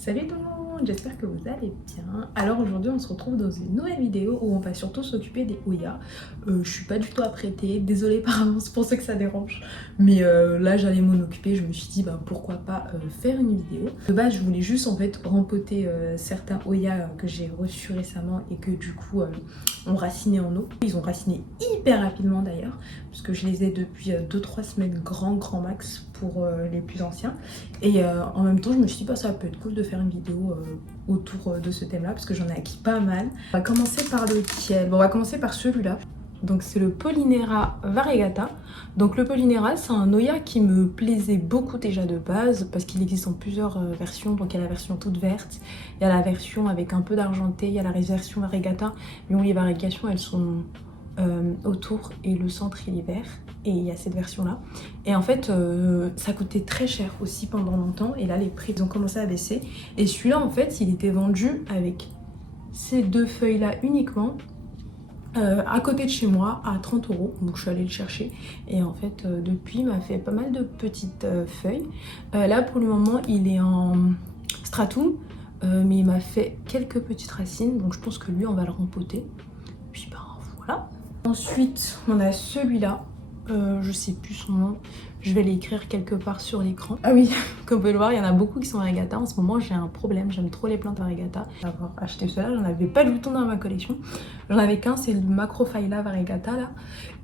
Salut tout le monde, j'espère que vous allez bien. Alors aujourd'hui on se retrouve dans une nouvelle vidéo où on va surtout s'occuper des Oya. Je suis pas du tout apprêtée, désolée par avance pour ceux que ça dérange. Mais là j'allais m'en occuper, je me suis dit pourquoi pas faire une vidéo. De base je voulais juste en fait rempoter certains Oya que j'ai reçus récemment et que du coup ont raciné en eau. Ils ont raciné hyper rapidement d'ailleurs, parce que je les ai depuis 2-3 semaines grand max pour les plus anciens. Et en même temps je me suis dit ça peut être cool de faire une vidéo autour de ce thème là parce que j'en ai acquis pas mal. On va commencer par lequel? Bon, on va commencer par celui-là. Donc c'est le Polynéra variegata. Donc le Polynéra c'est un Oya qui me plaisait beaucoup déjà de base parce qu'il existe en plusieurs versions. Donc il y a la version toute verte, il y a la version avec un peu d'argenté, il y a la version variegata. Mais bon, les variations elles sont autour et le centre il est vert. Et il y a cette version là et en fait ça coûtait très cher aussi pendant longtemps et là les prix ont commencé à baisser et celui-là en fait il était vendu avec ces deux feuilles là uniquement à côté de chez moi à 30 €. Donc je suis allée le chercher et en fait depuis il m'a fait pas mal de petites feuilles. Là pour le moment il est en stratum mais il m'a fait quelques petites racines, donc je pense que lui on va le rempoter. Puis voilà. Ensuite on a celui-là. Je sais plus son nom, je vais l'écrire quelque part sur l'écran. Ah oui, comme vous pouvez le voir, il y en a beaucoup qui sont variegata. En ce moment, j'ai un problème, j'aime trop les plantes variegata. D'avoir acheté cela, j'en avais pas du tout dans ma collection. J'en avais qu'un, c'est le Macrophylla variegata là.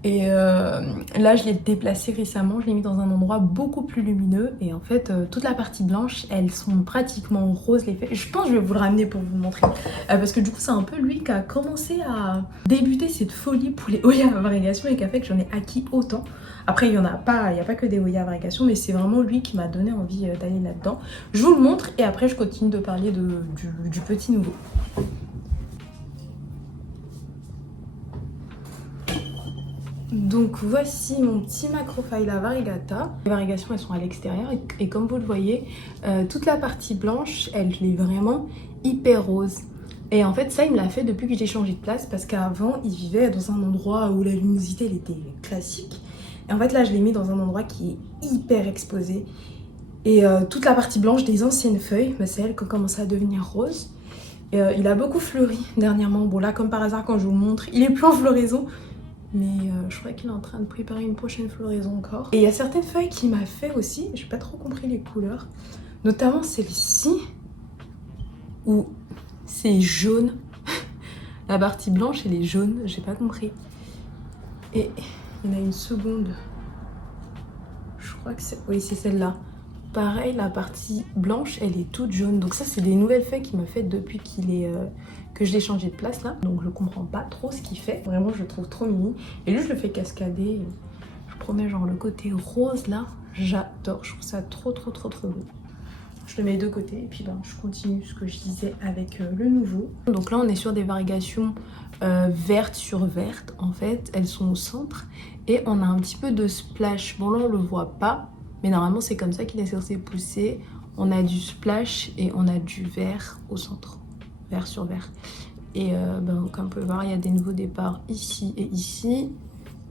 Et là, je l'ai déplacé récemment, je l'ai mis dans un endroit beaucoup plus lumineux. Et en fait, toute la partie blanche, elles sont pratiquement roses les feuilles. Je pense que je vais vous le ramener pour vous le montrer. Parce que du coup, c'est un peu lui qui a commencé à débuter cette folie pour les Oya variegation et qui a fait que j'en ai acquis autant. Après, il n'y a pas que des Oya variegation, mais c'est vraiment lui qui m'a donné envie d'aller là-dedans. Je vous le montre et après, je continue de parler du petit nouveau. Donc voici mon petit Macrophylla variegata. Les varigations elles sont à l'extérieur et comme vous le voyez, toute la partie blanche elle est vraiment hyper rose. Et en fait ça il me l'a fait depuis que j'ai changé de place parce qu'avant il vivait dans un endroit où la luminosité elle était classique. Et en fait là je l'ai mis dans un endroit qui est hyper exposé. Et toute la partie blanche des anciennes feuilles, c'est elle qui a commencé à devenir rose. Et, il a beaucoup fleuri dernièrement. Bon là comme par hasard quand je vous le montre, il est plus en floraison. Mais je crois qu'il est en train de préparer une prochaine floraison encore. Et il y a certaines feuilles qui m'a fait aussi, j'ai pas trop compris les couleurs. Notamment celle-ci, où c'est jaune. La partie blanche elle est jaune, j'ai pas compris. Et il y en a une seconde. Je crois que c'est... Oui, c'est celle-là. Pareil, la partie blanche elle est toute jaune. Donc ça c'est des nouvelles feuilles qu'il m'a fait depuis qu'il est... que je l'ai changé de place là, donc je comprends pas trop ce qu'il fait, vraiment je le trouve trop mimi. Et lui je le fais cascader, je promets, genre le côté rose là, j'adore, je trouve ça trop beau. Je le mets de côté et puis je continue ce que je disais avec le nouveau. Donc là on est sur des variations vertes sur verte en fait, elles sont au centre et on a un petit peu de splash. Bon là on le voit pas, mais normalement c'est comme ça qu'il est censé pousser. On a du splash et on a du vert au centre. Vert sur vert. Et comme on peut voir, il y a des nouveaux départs ici et ici.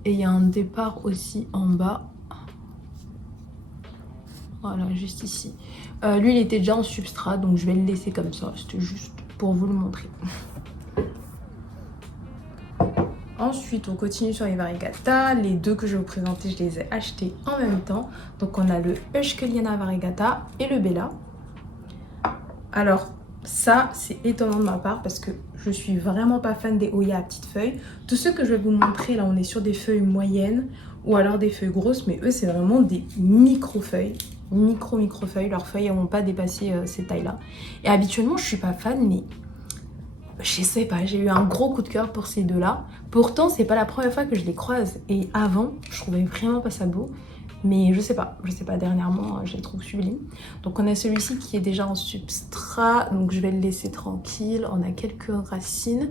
Et il y a un départ aussi en bas. Voilà, juste ici. Lui, il était déjà en substrat, donc je vais le laisser comme ça. C'était juste pour vous le montrer. Ensuite, on continue sur les variegata. Les deux que je vais vous présenter, je les ai achetés en même temps. Donc, on a le Euskeliana variegata et le Bella. Alors, ça, c'est étonnant de ma part parce que je suis vraiment pas fan des Oya à petites feuilles. Tous ceux que je vais vous montrer, là, on est sur des feuilles moyennes ou alors des feuilles grosses, mais eux, c'est vraiment des micro-feuilles. Micro-feuilles. Leurs feuilles n'ont pas dépassé ces tailles-là. Et habituellement, je suis pas fan, mais je sais pas, j'ai eu un gros coup de cœur pour ces deux-là. Pourtant, c'est pas la première fois que je les croise. Et avant, je trouvais vraiment pas ça beau. Mais je sais pas, dernièrement, je les trouve sublimes. Donc on a celui-ci qui est déjà en substrat, donc je vais le laisser tranquille. On a quelques racines.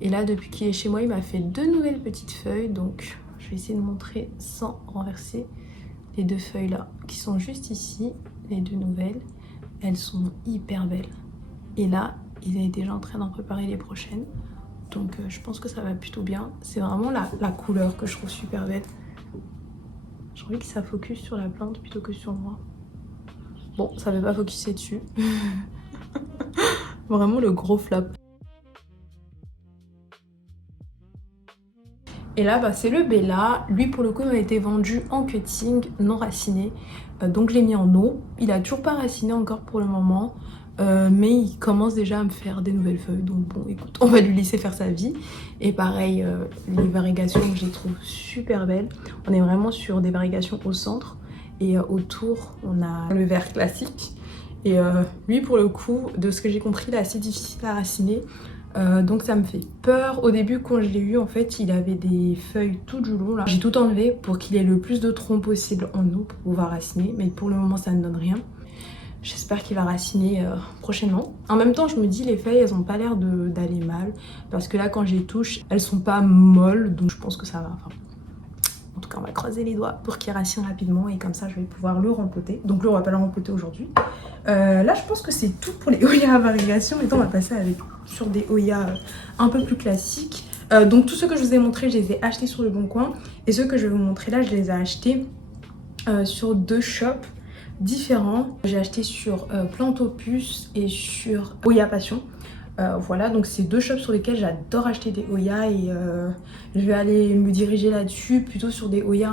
Et là, depuis qu'il est chez moi, il m'a fait deux nouvelles petites feuilles. Donc je vais essayer de montrer sans renverser les deux feuilles là, qui sont juste ici, les deux nouvelles. Elles sont hyper belles. Et là, il est déjà en train d'en préparer les prochaines. Donc je pense que ça va plutôt bien. C'est vraiment la couleur que je trouve super belle. J'ai envie que ça focus sur la plante plutôt que sur moi. Bon, ça ne veut pas focuser dessus. Vraiment le gros flop. Et là, bah, c'est le Bella. Lui, pour le coup, il m'a été vendu en cutting non raciné. Donc, je l'ai mis en eau. Il a toujours pas raciné encore pour le moment. Mais il commence déjà à me faire des nouvelles feuilles. Donc, bon, écoute, on va lui laisser faire sa vie. Et pareil, les variegations, je les trouve super belles. On est vraiment sur des variegations au centre. Et autour, on a le vert classique. Et lui, pour le coup, de ce que j'ai compris, il est assez difficile à raciner. Donc ça me fait peur. Au début quand je l'ai eu en fait il avait des feuilles tout du long là. J'ai tout enlevé pour qu'il ait le plus de troncs possible en eau pour pouvoir raciner. Mais pour le moment ça ne donne rien. J'espère qu'il va raciner prochainement. En même temps je me dis les feuilles elles ont pas l'air d'aller mal. Parce que là quand je les touche elles sont pas molles. Donc je pense que ça va. Enfin, en tout cas on va croiser les doigts pour qu'il racine rapidement. Et comme ça je vais pouvoir le rempoter. Donc là on va pas le rempoter aujourd'hui. Là je pense que c'est tout pour les Oya à variegation. Maintenant on va passer sur des Oya un peu plus classiques. Donc tous ceux que je vous ai montrés je les ai achetés sur le Bon Coin. Et ceux que je vais vous montrer là je les ai achetés sur deux shops différents. J'ai acheté sur Plantopus et sur Oya Passion. Voilà, donc c'est deux shops sur lesquels j'adore acheter des Oya. Et je vais aller me diriger là-dessus plutôt sur des Oya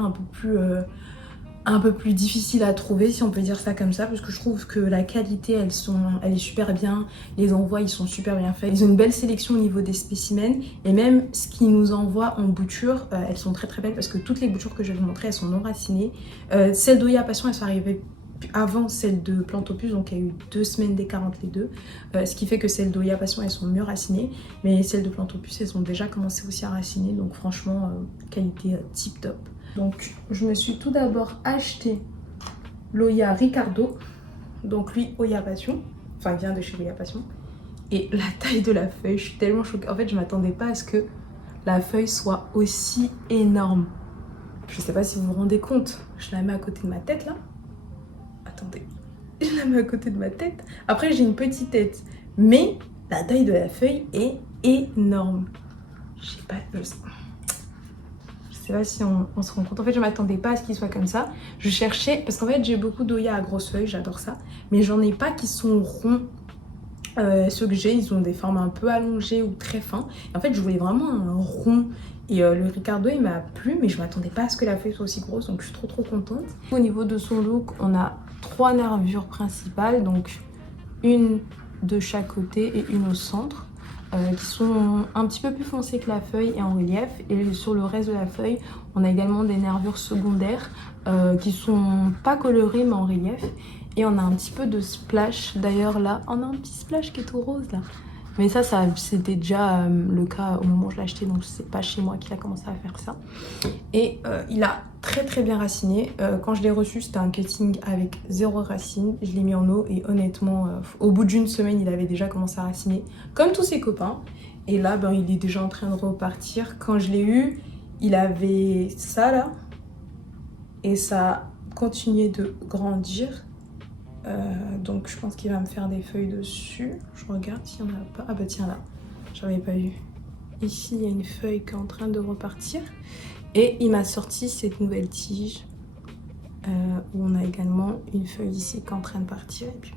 un peu plus difficile à trouver si on peut dire ça comme ça, parce que je trouve que la qualité elle est super bien, les envois ils sont super bien faits, ils ont une belle sélection au niveau des spécimens et même ce qu'ils nous envoient en bouture elles sont très très belles parce que toutes les boutures que je vais vous montrer elles sont non racinées. Celles d'Oya Passion elles sont arrivées avant celle de Plantopus, donc il y a eu 2 semaines d'écart entre les deux, ce qui fait que celles d'Oya Passion elles sont mieux racinées, mais celles de Plantopus elles ont déjà commencé aussi à raciner, donc franchement qualité tip top. Donc je me suis tout d'abord acheté l'Oya Ricardo, donc lui Oya Passion, enfin il vient de chez Oya Passion, et la taille de la feuille, je suis tellement choquée, en fait je m'attendais pas à ce que la feuille soit aussi énorme. Je sais pas si vous vous rendez compte, je la mets à côté de ma tête là, attendez, je la mets à côté de ma tête, après j'ai une petite tête, mais la taille de la feuille est énorme. Je sais pas, je sais pas si on se rend compte. En fait je m'attendais pas à ce qu'il soit comme ça. Je cherchais, parce qu'en fait j'ai beaucoup d'Oya à grosses feuilles, j'adore ça, mais j'en ai pas qui sont ronds. Ceux que j'ai ils ont des formes un peu allongées ou très fins. Et en fait je voulais vraiment un rond. Et le Ricardo il m'a plu, mais je m'attendais pas à ce que la feuille soit aussi grosse, donc je suis trop contente. Au niveau de son look, on a 3 nervures principales, donc une de chaque côté et une au centre. Qui sont un petit peu plus foncées que la feuille et en relief. Et sur le reste de la feuille, on a également des nervures secondaires qui sont pas colorées mais en relief. Et on a un petit peu de splash. D'ailleurs là, on a un petit splash qui est tout rose là. Mais ça c'était déjà le cas au moment où je l'ai acheté, donc c'est pas chez moi qu'il a commencé à faire ça. Et il a très bien raciné. Quand je l'ai reçu, c'était un cutting avec 0 racine. Je l'ai mis en eau et honnêtement, au bout d'une semaine, il avait déjà commencé à raciner, comme tous ses copains. Et là, ben, il est déjà en train de repartir. Quand je l'ai eu, il avait ça là. Et ça a continué de grandir. Donc je pense qu'il va me faire des feuilles dessus. Je regarde s'il n'y en a pas. Ah bah tiens là, j'avais pas vu. Ici il y a une feuille qui est en train de repartir. Et il m'a sorti cette nouvelle tige. Où on a également une feuille ici qui est en train de partir. Et puis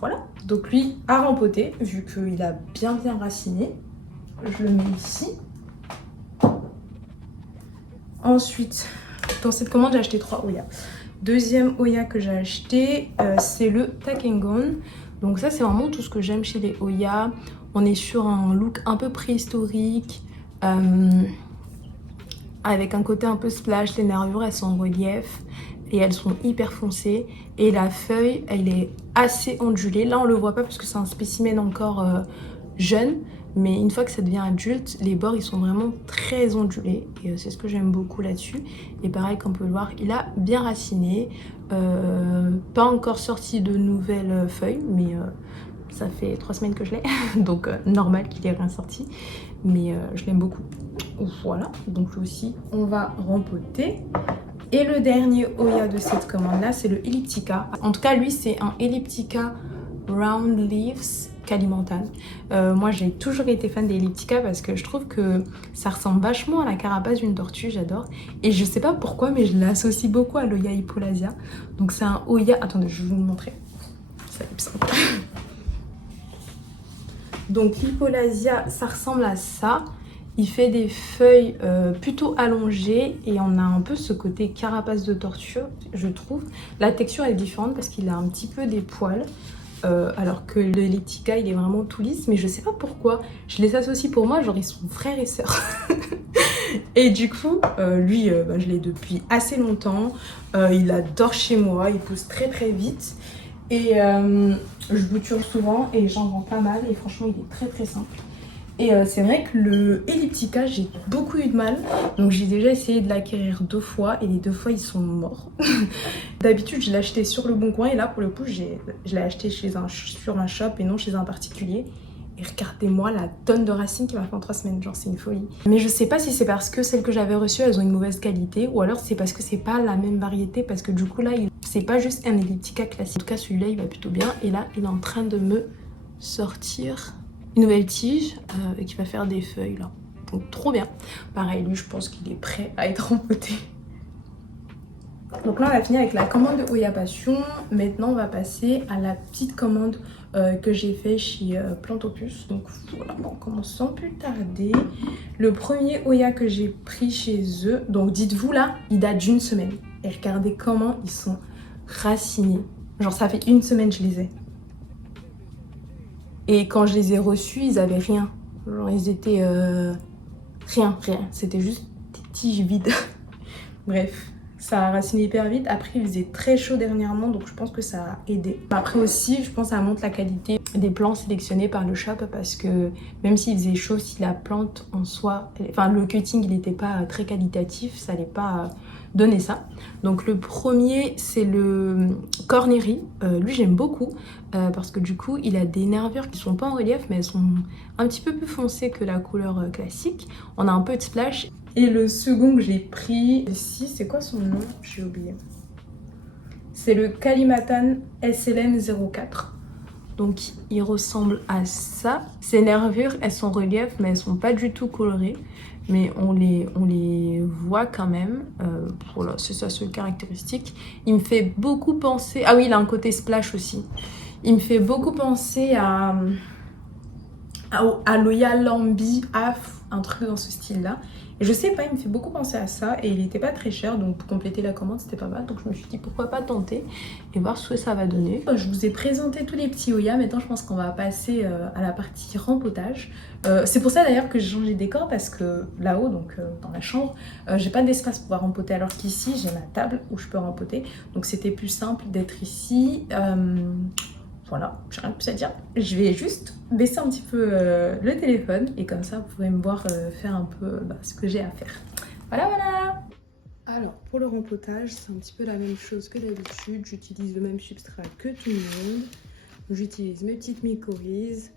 voilà. Donc lui a rempoté vu qu'il a bien raciné. Je le mets ici. Ensuite, dans cette commande j'ai acheté 3 Oya. Deuxième Oya que j'ai acheté, c'est le Takengon. Donc ça c'est vraiment tout ce que j'aime chez les Oya. On est sur un look un peu préhistorique, avec un côté un peu splash. Les nervures elles sont en relief et elles sont hyper foncées. Et la feuille elle est assez ondulée. Là on le voit pas parce que c'est un spécimen encore jeune. Mais une fois que ça devient adulte, les bords ils sont vraiment très ondulés et c'est ce que j'aime beaucoup là-dessus. Et pareil comme on peut le voir, il a bien raciné, pas encore sorti de nouvelles feuilles, mais ça fait 3 semaines que je l'ai, donc normal qu'il ait rien sorti, mais je l'aime beaucoup. Voilà, donc lui aussi on va rempoter. Et le dernier Oya de cette commande là, c'est le Elliptica. En tout cas lui c'est un Elliptica Round Leaves Kalimantan. Moi j'ai toujours été fan des Elliptica parce que je trouve que ça ressemble vachement à la carapace d'une tortue, j'adore. Et je sais pas pourquoi mais je l'associe beaucoup à l'Oya Hippolazia. Donc c'est un Oya, attendez je vais vous le montrer. Ça va être simple. Donc l'Hippolazia, ça ressemble à ça. Il fait des feuilles plutôt allongées et on a un peu ce côté carapace de tortue, je trouve. La texture est différente parce qu'il a un petit peu des poils. Alors que le Elliptica il est vraiment tout lisse, mais je sais pas pourquoi je les associe pour moi, genre ils sont frères et sœurs. Et du coup lui je l'ai depuis assez longtemps, il adore chez moi, il pousse très très vite et je bouture souvent et j'en vends pas mal et franchement il est très très simple. Et c'est vrai que le Elliptica, j'ai beaucoup eu de mal. Donc j'ai déjà essayé de l'acquérir 2 fois et les 2 fois ils sont morts. D'habitude je l'achetais sur le Bon Coin et là pour le coup je l'ai acheté sur un shop et non chez un particulier. Et regardez-moi la tonne de racines qu'il m'a fait en 3 semaines, genre c'est une folie. Mais je sais pas si c'est parce que celles que j'avais reçues elles ont une mauvaise qualité ou alors c'est parce que c'est pas la même variété parce que du coup là c'est pas juste un Elliptica classique. En tout cas celui-là il va plutôt bien et là il est en train de me sortir une nouvelle tige qui va faire des feuilles là. Donc trop bien. Pareil lui je pense qu'il est prêt à être empoté. Donc là on a fini avec la commande de Oya Passion. Maintenant on va passer à la petite commande que j'ai fait chez Plantopus. Donc voilà, on commence sans plus tarder. Le premier Oya que j'ai pris chez eux, donc dites-vous là, il date d'1 semaine. Et regardez comment ils sont racinés. Genre ça fait 1 semaine je les ai. Et quand je les ai reçus, ils avaient rien. Genre ils étaient rien. C'était juste des tiges vides. Bref. Ça a raciné hyper vite. Après, il faisait très chaud dernièrement, donc je pense que ça a aidé. Après aussi, je pense que ça montre la qualité des plants sélectionnés par le shop parce que même s'il faisait chaud, si la plante en soi... Enfin, le cutting, il n'était pas très qualitatif, ça n'allait pas donner ça. Donc le premier, c'est le Cornery. Lui, j'aime beaucoup parce que du coup, il a des nervures qui sont pas en relief, mais elles sont un petit peu plus foncées que la couleur classique. On a un peu de splash. Et le second que j'ai pris ici, c'est quoi son nom? J'ai oublié. C'est le Kalimatan SLM 04. Donc il ressemble à ça. Ces nervures, elles sont relief, mais elles sont pas du tout colorées. Mais on les voit quand même. Voilà, c'est sa seule caractéristique. Il me fait beaucoup penser... Ah oui, il a un côté splash aussi. Il me fait beaucoup penser à l'Oya Lambi, un truc dans ce style-là. Et je sais pas, il me fait beaucoup penser à ça et il était pas très cher, donc pour compléter la commande c'était pas mal. Donc je me suis dit pourquoi pas tenter et voir ce que ça va donner. Je vous ai présenté tous les petits Oya, maintenant je pense qu'on va passer à la partie rempotage. C'est pour ça d'ailleurs que j'ai changé de décor parce que là-haut, donc dans la chambre, j'ai pas d'espace pour pouvoir rempoter alors qu'ici j'ai ma table où je peux rempoter. Donc c'était plus simple d'être ici. Voilà, j'ai rien de plus à dire. Je vais juste baisser un petit peu le téléphone et comme ça vous pourrez me voir faire un peu ce que j'ai à faire. Voilà, voilà. Alors pour le rempotage, c'est un petit peu la même chose que d'habitude. J'utilise le même substrat que tout le monde. J'utilise mes petites mycorhizes.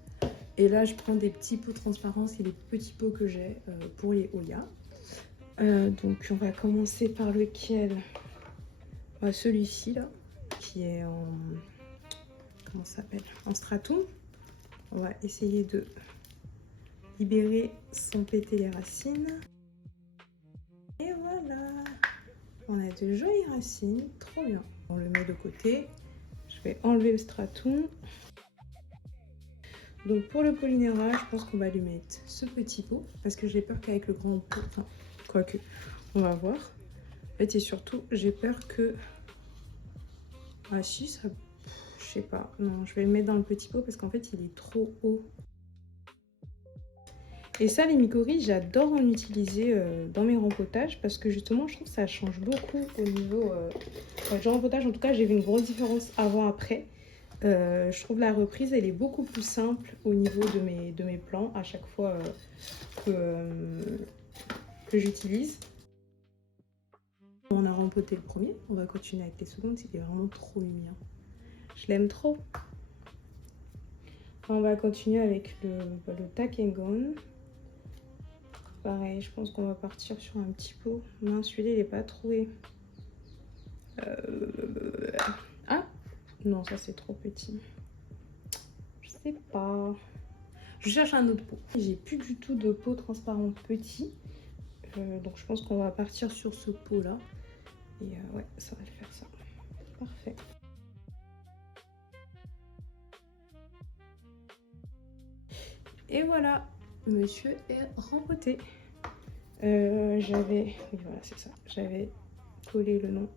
Et là, je prends des petits pots transparents, c'est les petits pots que j'ai pour les Oya. Donc on va commencer par lequel? Celui-ci là, qui est en... Comment ça s'appelle? En stratum. On va essayer de libérer sans péter les racines. Et voilà, on a de jolies racines, trop bien. On le met de côté. Je vais enlever le stratum. Donc pour le polynéra, je pense qu'on va lui mettre ce petit pot parce que j'ai peur qu'avec le grand pot, enfin quoique, on va voir. En fait, et surtout, j'ai peur que... Ah si, ça... Je sais pas. Non, je vais le mettre dans le petit pot parce qu'en fait, il est trop haut. Et ça, les mycorhizes, j'adore en utiliser dans mes rempotages parce que justement, je trouve que ça change beaucoup au niveau du rempotage. En tout cas, j'ai vu une grosse différence avant-après. Je trouve la reprise, elle est beaucoup plus simple au niveau de mes plants à chaque fois que j'utilise. On a rempoté le premier, on va continuer avec les secondes, c'était vraiment trop mignon. Je l'aime trop. On va continuer avec le Takengon. Pareil, je pense qu'on va partir sur un petit pot. Non, celui-là, il n'est pas troué. Ah non, ça c'est trop petit. Je sais pas. Je cherche un autre pot. J'ai plus du tout de pot transparent petit. Donc je pense qu'on va partir sur ce pot-là. Et ouais, ça va le faire ça. Parfait. Et voilà, monsieur est rempoté. Oui voilà c'est ça, j'avais collé le nom.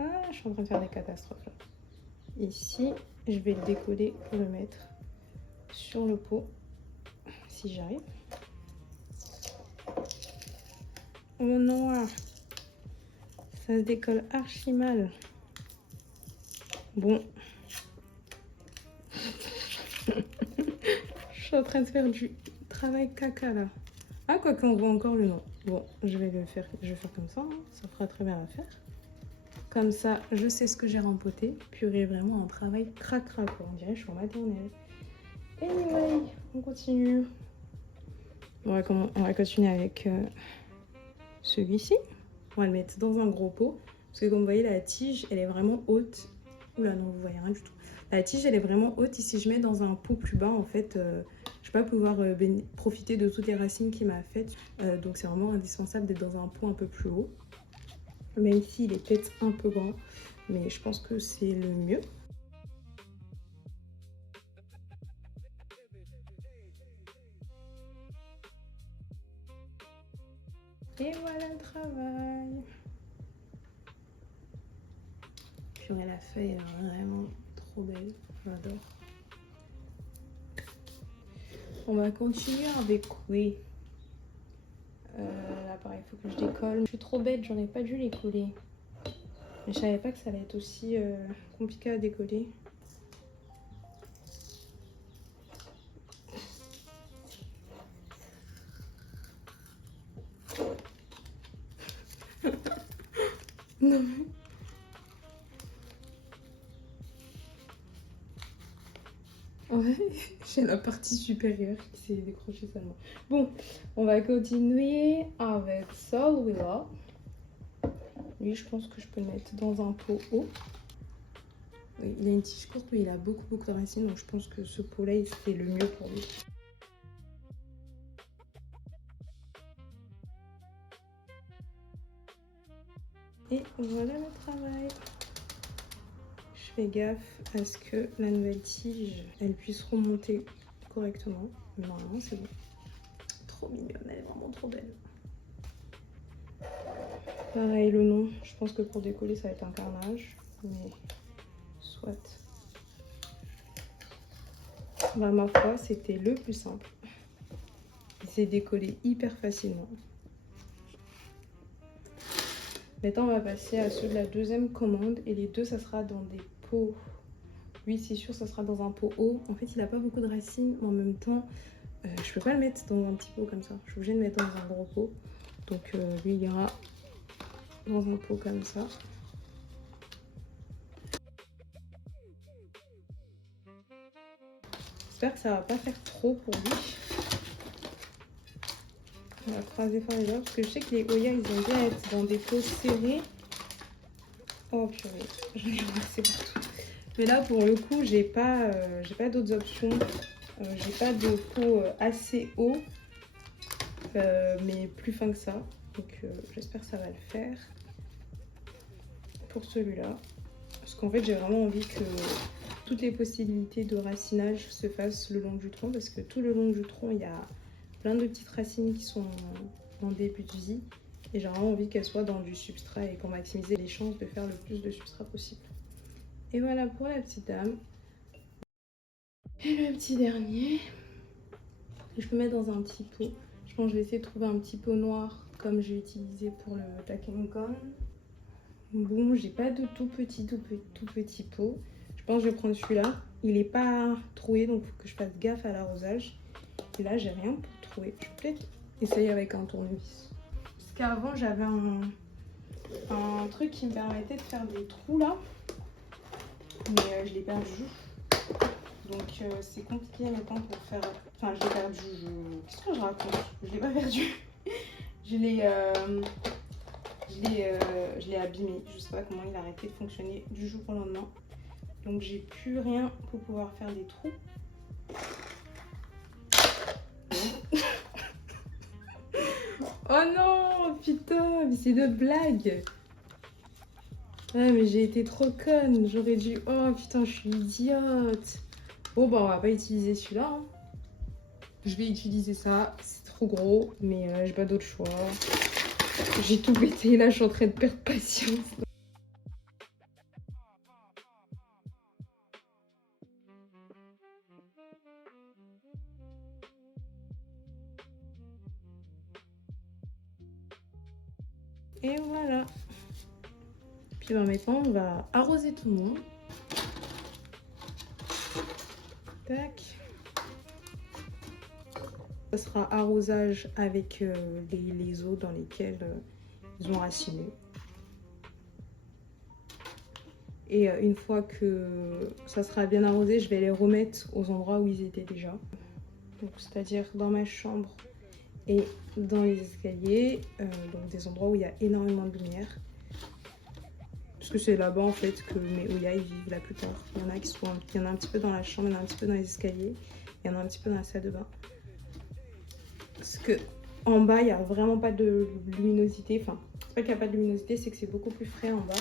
Ah, je suis en train de faire des catastrophes là. Ici, je vais le décoller pour le mettre sur le pot, si j'arrive. Oh non, ça se décolle archi mal. Bon. Je suis en train de faire du travail caca là. Ah, quoi qu'on voit encore le nom. Bon, je vais faire comme ça, hein. Ça fera très bien l'affaire. Comme ça, je sais ce que j'ai rempoté. Purée, vraiment un travail cracra quoi. On dirait que je suis en maternelle. Anyway, on continue. On va continuer avec celui-ci. On va le mettre dans un gros pot. Parce que comme vous voyez, la tige, elle est vraiment haute. Oula, non, vous voyez rien du tout. La tige, elle est vraiment haute. Et si je mets dans un pot plus bas, en fait, je vais pas pouvoir profiter de toutes les racines qu'il m'a faites. Donc c'est vraiment indispensable d'être dans un pot un peu plus haut. Même s'il est peut-être un peu grand. Mais je pense que c'est le mieux. Et voilà le travail. Purée, la feuille est vraiment trop belle. J'adore. On va continuer avec oui. Là pareil, il faut que je décolle. Je suis trop bête, j'aurais pas dû les coller. Mais je savais pas que ça allait être aussi compliqué à décoller. Non mais... Ouais, j'ai la partie supérieure qui s'est décrochée seulement. Bon, on va continuer avec celui-là. Lui, je pense que je peux le mettre dans un pot haut. Oui, il a une tige courte, mais il a beaucoup de racines, donc je pense que ce pot-là, c'est le mieux pour lui. Et voilà le travail. Je fais gaffe à ce que la nouvelle tige, elle puisse remonter correctement. Mais normalement, c'est bon. Trop mignonne, elle est vraiment trop belle. Pareil, le nom, je pense que pour décoller, ça va être un carnage. Mais soit. Bah, ma foi, c'était le plus simple. Il s'est décollé hyper facilement. Maintenant, on va passer à ceux de la deuxième commande. Et les deux, ça sera dans des pots. Lui, c'est sûr, ça sera dans un pot haut. En fait, il n'a pas beaucoup de racines. Mais en même temps, je peux pas le mettre dans un petit pot comme ça. Je suis obligée de le mettre dans un gros pot. Donc, lui, il ira dans un pot comme ça. J'espère que ça va pas faire trop pour lui. On va croiser fort les doigts parce que je sais que les Oya, ils aiment bien être dans des pots serrés. Oh purée, j'en ai renversé partout. Mais là, pour le coup, j'ai pas d'autres options. J'ai pas de pot assez haut, mais plus fin que ça. Donc j'espère que ça va le faire pour celui-là. Parce qu'en fait, j'ai vraiment envie que toutes les possibilités de racinage se fassent le long du tronc. Parce que tout le long du tronc, il y a plein de petites racines qui sont en début de vie. Et j'ai vraiment envie qu'elles soient dans du substrat et pour maximiser les chances de faire le plus de substrat possible. Et voilà pour la petite dame. Et le petit dernier, je peux mettre dans un petit pot. Je pense que je vais essayer de trouver un petit pot noir comme j'ai utilisé pour le Takengon. Bon, j'ai pas de tout petit pot. Je pense que je vais prendre celui-là. Il est pas troué, donc il faut que je fasse gaffe à l'arrosage. Et là, j'ai rien pour trouer. Je vais peut-être essayer avec un tournevis. Parce qu'avant, j'avais un truc qui me permettait de faire des trous là. Mais je l'ai perdu. Donc c'est compliqué maintenant pour faire... Enfin, je l'ai perdu. Qu'est-ce que je raconte? Je l'ai pas perdu. Je l'ai abîmé. Je sais pas comment il a arrêté de fonctionner du jour au lendemain. Donc j'ai plus rien pour pouvoir faire des trous. Oh non, putain, mais c'est de blague. Ouais, mais j'ai été trop conne. J'aurais dû... Oh putain, je suis idiote. Bon, bah on va pas utiliser celui-là. Hein. Je vais utiliser ça, c'est trop gros, mais j'ai pas d'autre choix. J'ai tout pété, là je suis en train de perdre patience. Et voilà. Puis maintenant on va arroser tout le monde. Tac. Ça sera arrosage avec les eaux dans lesquelles ils ont raciné. Et une fois que ça sera bien arrosé, je vais les remettre aux endroits où ils étaient déjà. C'est-à-dire dans ma chambre et dans les escaliers, donc des endroits où il y a énormément de lumière. Parce que c'est là-bas en fait que mes Oya ils vivent la plupart. Il y en a il y en a un petit peu dans la chambre, il y en a un petit peu dans les escaliers, il y en a un petit peu dans la salle de bain. Parce que en bas il n'y a vraiment pas de luminosité. Enfin, c'est pas qu'il n'y a pas de luminosité, c'est que c'est beaucoup plus frais en bas.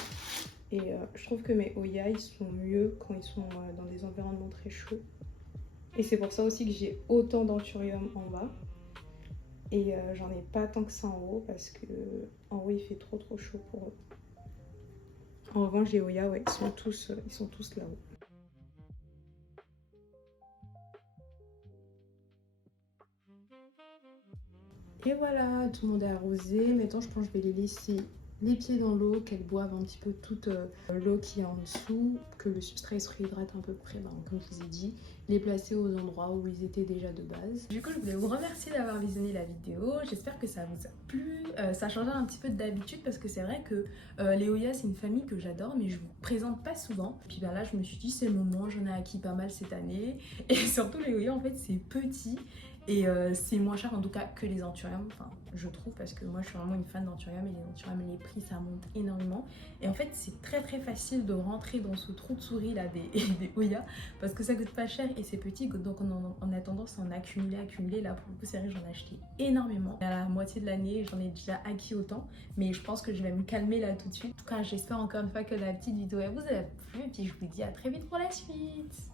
Et je trouve que mes Oya ils sont mieux quand ils sont dans des environnements très chauds. Et c'est pour ça aussi que j'ai autant d'anthurium en bas. Et j'en ai pas tant que ça en haut parce que en haut il fait trop chaud pour eux. En revanche les Oya, ouais, ils sont tous là-haut. Et voilà, tout le monde est arrosé. Maintenant je pense que je vais les laisser les pieds dans l'eau, qu'elles boivent un petit peu toute l'eau qui est en dessous, que le substrat se réhydrate à peu près, comme je vous ai dit, les placer aux endroits où ils étaient déjà de base. Du coup, je voulais vous remercier d'avoir visionné la vidéo, j'espère que ça vous a plu, ça change un petit peu d'habitude parce que c'est vrai que les Oya c'est une famille que j'adore mais je vous présente pas souvent. Puis ben là je me suis dit c'est le moment, j'en ai acquis pas mal cette année et surtout les Oya en fait c'est petit. Et c'est moins cher en tout cas que les anthuriums, enfin je trouve, parce que moi je suis vraiment une fan d'anthurium et les anthuriums les prix ça monte énormément. Et en fait c'est très facile de rentrer dans ce trou de souris là des Oya parce que ça coûte pas cher et c'est petit, donc on a tendance à en accumuler. Là pour le coup c'est vrai que j'en ai acheté énormément. À la moitié de l'année j'en ai déjà acquis autant, mais je pense que je vais me calmer là tout de suite. En tout cas j'espère encore une fois que la petite vidéo elle vous a plu et puis je vous dis à très vite pour la suite.